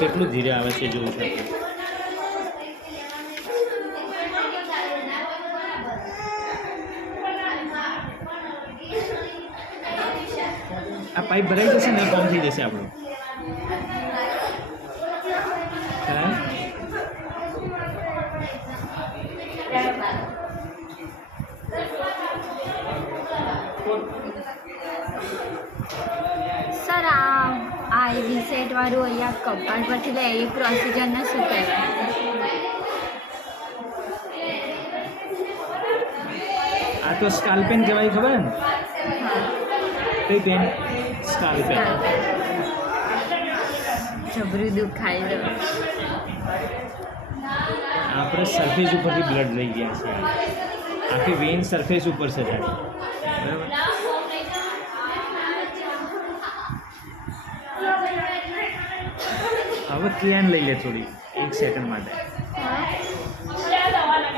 કેટલું ધીરે આવે છે જોવું છે આ પાઇપ ભરાઈ જશે ને કોમ થઈ જશે આપણું હા સર આ રીસેટ વાળું અહીંયા કપાળ પરથી લે એ પ્રોસિજરને શું કહેવાય? આ તો સ્કાલ્પેન કહેવાય ખબર ને કઈ પેન સ્કાલ્પેન જબરું દુખાય છે. આપણે સરફેસ ઉપરથી બ્લડ લઈ ગયા છે આખી વેન સરફેસ ઉપર છે બરાબર હવે કેન લઈ લે થોડી 1 સેકન્ડ માટે